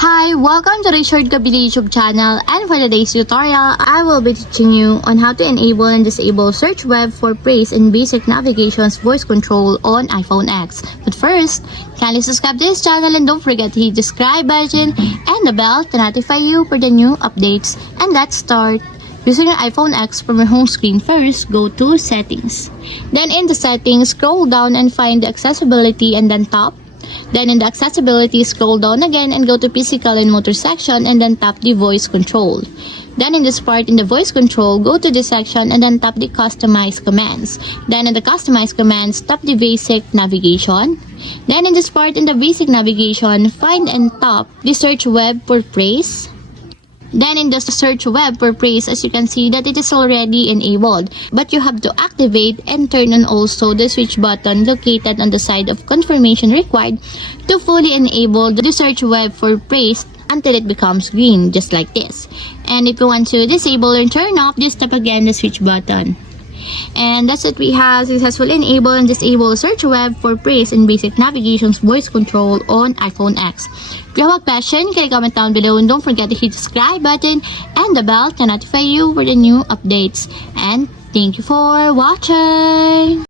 Hi, welcome to the Short Kabili YouTube channel, and for today's tutorial, I will be teaching you on how to enable and disable search web for praise and basic navigation's voice control on iPhone X. But first, kindly subscribe to this channel and don't forget to hit the subscribe button and the bell to notify you for the new updates. And let's start. Using your iPhone X from your home screen, first go to Settings. Then in the Settings, scroll down and find the Accessibility and then tap. Then in the Accessibility, scroll down again and go to Physical and Motor section and then tap the Voice Control. Then in this part in the Voice Control, go to this section and then tap the Customize Commands. Then in the Customize Commands, tap the Basic Navigation. Then in this part in the Basic Navigation, find and tap the Search Web for Praise. Then in the search web for praise, as you can see that it is already enabled, but you have to activate and turn on also the switch button located on the side of confirmation required to fully enable the search web for praise until it becomes green, just like this. And if you want to disable or turn off, just tap again the switch button. And that's it, we have successfully enabled and disabled search web for praise and basic navigation's voice control on iPhone X. If you have a question, can you comment down below and don't forget to hit the subscribe button and the bell to notify you for the new updates. And thank you for watching!